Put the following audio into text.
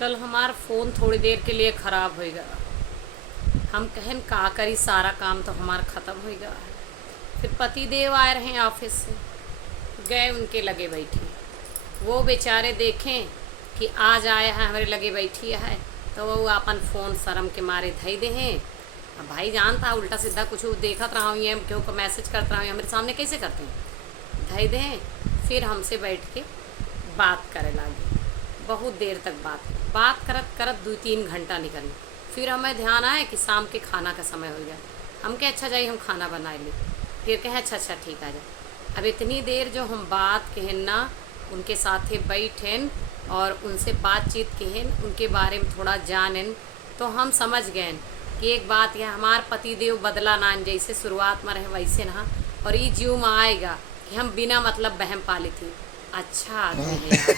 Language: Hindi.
कल हमार फ़ोन थोड़ी देर के लिए ख़राब हो गया। हम कहन का करी, सारा काम तो हमार ख़त्म हो गया है। फिर पति देव आए रहे ऑफिस से, गए उनके लगे बैठी। वो बेचारे देखें कि आज आया है हमारे लगे बैठी है, तो वो अपन फ़ोन शर्म के मारे धई दे हैं। अब भाई जानता उल्टा सीधा कुछ देखत रहा हूँ, ये क्यों को मैसेज करता रहा हूँ, हमारे सामने कैसे करते हैं, धई दें। फिर हमसे बैठ के बात करे लगी, बहुत देर तक बात करत करत 2-3 घंटा निकल। फिर हमें ध्यान आया कि शाम के खाना का समय हो गया। हम कहे अच्छा जाइए हम खाना बना ली। फिर कहे अच्छा अच्छा ठीक आ जाए। अब इतनी देर जो हम बात कहन ना, उनके साथे बैठेन और उनसे बातचीत कहन, उनके बारे में थोड़ा जानन, तो हम समझ गए कि एक बात यह हमार पतिदेव बदला नान जैसे शुरुआत में रहे वैसे ना, और ये जीव में आएगा कि हम बिना मतलब बहम पाली थी। अच्छा आदमी है यार।